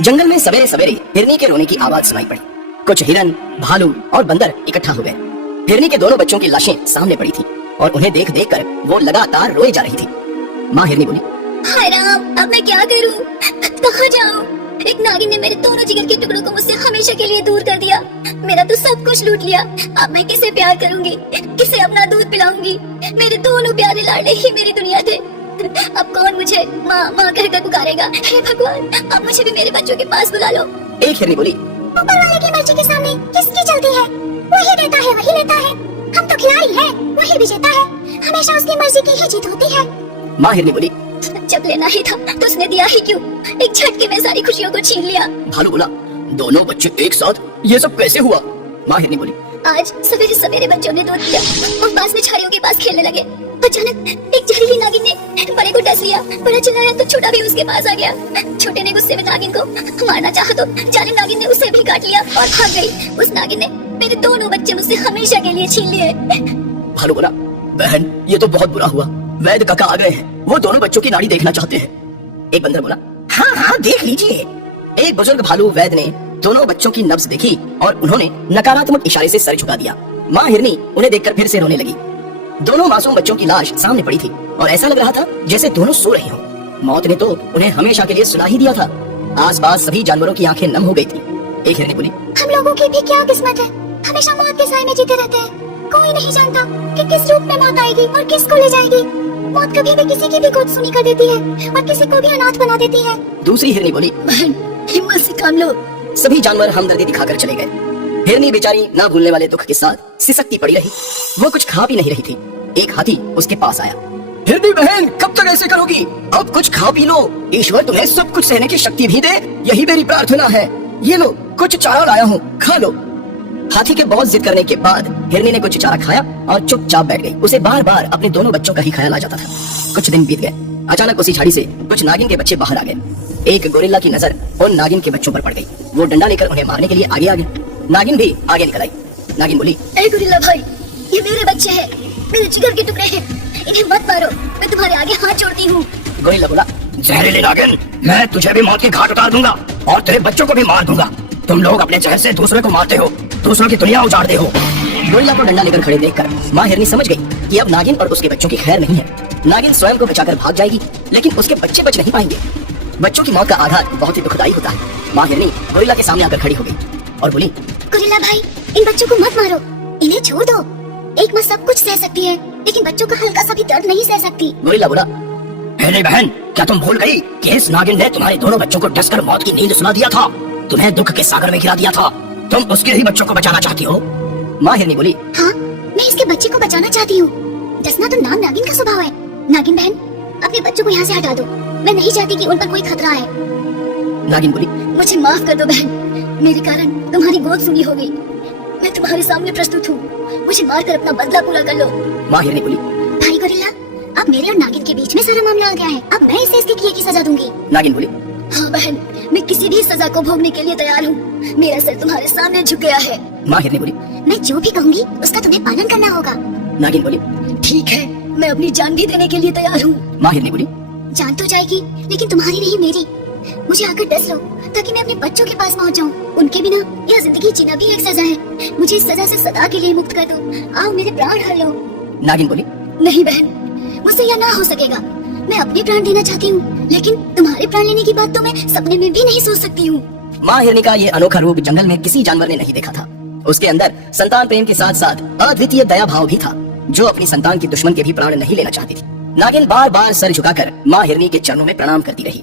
जंगल में सवेरे सवेरे हिरनी के रोने की आवाज सुनाई पड़ी। कुछ हिरन, भालू और बंदर इकट्ठा हो गए। हिरनी के दोनों बच्चों की लाशें सामने पड़ी थी और उन्हें देख देख कर वो लगातार रोए जा रही थी। माँ हिरनी बोली, हाय राम, अब मैं क्या करूं? कहाँ जाऊं? एक नागिन ने मेरे दोनों जिगर के टुकड़ों को मुझसे हमेशा के लिए दूर कर दिया। मेरा तो सब कुछ लूट लिया। अब मैं किसे प्यार करूंगी? किसे अपना दूध पिलाऊंगी? मेरे दोनों प्यारे लाडले ही मेरी दुनिया थे। अब कौन मुझे माँ माँ कहकर पुकारेगा? हे भगवान, अब मुझे भी मेरे बच्चों के पास बुला लो। एक हिरनी बोली, ऊपर वाले की मर्जी के सामने किसकी चलती है? वही देता है, वही लेता है। हम तो खिलाड़ी हैं, वही विजेता है। हमेशा उसकी मर्जी की ही जीत होती है। माँ हिरनी बोली, जब लेना ही था तो उसने दिया ही क्यों? एक झटके में सारी खुशियों को छीन लिया। भालू बोला, दोनों बच्चे एक साथ, ये सब कैसे हुआ? माँ हिरनी बोली, आज सवेरे सवेरे बच्चों ने दूध पिया और पास में झाड़ियों के पास खेलने लगे। अचानक एक जहरीली नागिन ने बड़े को डस लिया। बड़ा चिल्लाया तो छोटा भी उसके पास आ गया। छोटे ने गुस्से में नागिन को मारना चाहा तो जाने नागिन ने उसे भी काट लिया और भाग गई। उस नागिन ने मेरे दोनों बच्चे मुझसे हमेशा के लिए छीन लिए। भालू बोला, बहन ये तो बहुत बुरा हुआ। वैद्य काका आ गए हैं, वो दोनों बच्चों की नाड़ी देखना चाहते हैं। एक बंदर बोला, हाँ हाँ देख लीजिए। एक बुजुर्ग भालू वैद्य ने दोनों बच्चों की नब्ज देखी और उन्होंने नकारात्मक इशारे से सर झुका दिया। माँ हिरनी उन्हें देखकर फिर से रोने लगी। दोनों मासूम बच्चों की लाश सामने पड़ी थी और ऐसा लग रहा था जैसे दोनों सो रही हों। मौत ने तो उन्हें हमेशा के लिए सुला ही दिया था। आसपास सभी जानवरों की आंखें नम हो गई थी। एक हिरनी बोली, हम लोगों की भी क्या किस्मत है, हमेशा मौत के साए में जीते रहते हैं। कोई नहीं जानता कि किस रूप में मौत आएगी और किसको ले जाएगी। मौत कभी भी किसी की भी गोद सुनी कर देती है और किसी को भी अनाथ बना देती है। दूसरी हिरनी बोली, बहन हिम्मत से काम लो। सभी जानवर हमदर्दी दिखाकर चले गए। हिरनी बेचारी ना भूलने वाले दुख के साथ सिसकती पड़ी रही। वो कुछ खा भी नहीं रही थी। एक हाथी उसके पास आया। हिरनी बहन, कब तक ऐसे करोगी? अब कुछ खा पी लो। ईश्वर तुम्हें सब कुछ सहने की शक्ति भी दे, यही मेरी प्रार्थना है। ये लो, कुछ चारा लाया हूँ, खा लो। हाथी के बहुत जिद करने के बाद हिरनी ने कुछ चारा खाया और चुपचाप बैठ गई। उसे बार बार अपने दोनों बच्चों का ही ख्याल आ जाता था। कुछ दिन बीत गए। अचानक उसी झाड़ी से कुछ नागिन के बच्चे बाहर आ गए। एक गोरिल्ला की नजर उन नागिन के बच्चों पर पड़ गई। वो डंडा लेकर उन्हें मारने के लिए आगे आ गया। नागिन भी आगे निकल आई। नागिन बोली, ए गोरिल्ला भाई, ये मेरे बच्चे हैं, मेरे जिगर के टुकड़े हैं। इन्हें मत मारो, मैं तुम्हारे आगे हाथ जोड़ती हूँ। गोरिल्ला बोला, जहरीले नागिन, मैं तुझे भी मौत की घाट उतार दूंगा और तेरे बच्चों को भी मार दूंगा। तुम लोग अपने जहर से दूसरे को मारते हो, दूसरों की दुनिया उजाड़ते हो। गोरिल्ला को डंडा लेकर खड़े देखकर माँ हिरनी समझ गई कि अब नागिन और उसके बच्चों की खैर नहीं है। नागिन स्वयं को बचाकर भाग जाएगी, लेकिन उसके बच्चे बच नहीं पाएंगे। बच्चों की मौत का आघात बहुत ही दुखदायी होता है। माँ हिरनी गोरिल्ला के सामने आकर खड़ी हो गई और बोली, गोरिल्ला भाई, इन बच्चों को मत मारो, इन्हें छोड़ दो। एक माँ सब कुछ सह सकती है, लेकिन बच्चों का हल्का सा भी दर्द नहीं सह सकती। गोरिल्ला बोला, अरे बहन, क्या तुम भूल गई कि इस नागिन ने तुम्हारे दोनों बच्चों को डसकर मौत की नींद सुला दिया था? तुम्हें दुख के सागर में गिरा दिया था। तुम उसके ही बच्चों को बचाना चाहती हो? माँ हिरनी बोली, हाँ, मैं इसके बच्चे को बचाना चाहती हूँ। डसना तो नाम नागिन का स्वभाव है। नागिन बहन, अपने बच्चों को यहाँ से हटा दो। मैं नहीं चाहती कि उन पर कोई खतरा आए। नागिन बोली, मुझे माफ कर दो बहन, मेरे कारण तुम्हारी गोद सूनी हो गई। मैं तुम्हारे सामने प्रस्तुत हूँ, मुझे मारकर अपना बदला पूरा कर लो। माँ हिरनी बोली, भाई गोरिल्ला, अब मेरे और नागिन के बीच में सारा मामला आ गया है। अब मैं इसे इसके किए की सजा दूंगी। नागिन बोली, हाँ बहन, मैं किसी भी सजा को भोगने के लिए तैयार हूँ। मेरा सर तुम्हारे सामने झुक गया है। माँ हिरनी बोली, मैं जो भी कहूँगी उसका तुम्हें पालन करना होगा। नागिन बोली, ठीक है, मैं अपनी जान भी देने के लिए तैयार हूँ। माँ हिरनी बोली, जान तो जाएगी, लेकिन तुम्हारी नहीं मेरी। मुझे आकर डस लो ताकि मैं अपने बच्चों के पास पहुँच जाऊँ। उनके बिना यह जिंदगी जीना भी एक सजा है। मुझे इस सजा से सदा के लिए मुक्त कर दो। आओ मेरे प्राण हर लो। नागिन बोली, नहीं बहन, मुझसे यह ना हो सकेगा। मैं अपने प्राण देना चाहती हूँ, लेकिन तुम्हारे प्राण लेने की बात तो मैं सपने में भी नहीं सोच सकती हूँ। माँ हिरनी का ये अनोखा रूप जंगल में किसी जानवर ने नहीं देखा था। उसके अंदर संतान प्रेम के साथ साथ अद्वितीय दया भाव भी था, जो अपनी संतान के दुश्मन के भी प्राण नहीं लेना चाहती थी। नागिन बार बार सर झुकाकर माँ हिरनी के चरणों में प्रणाम करती रही।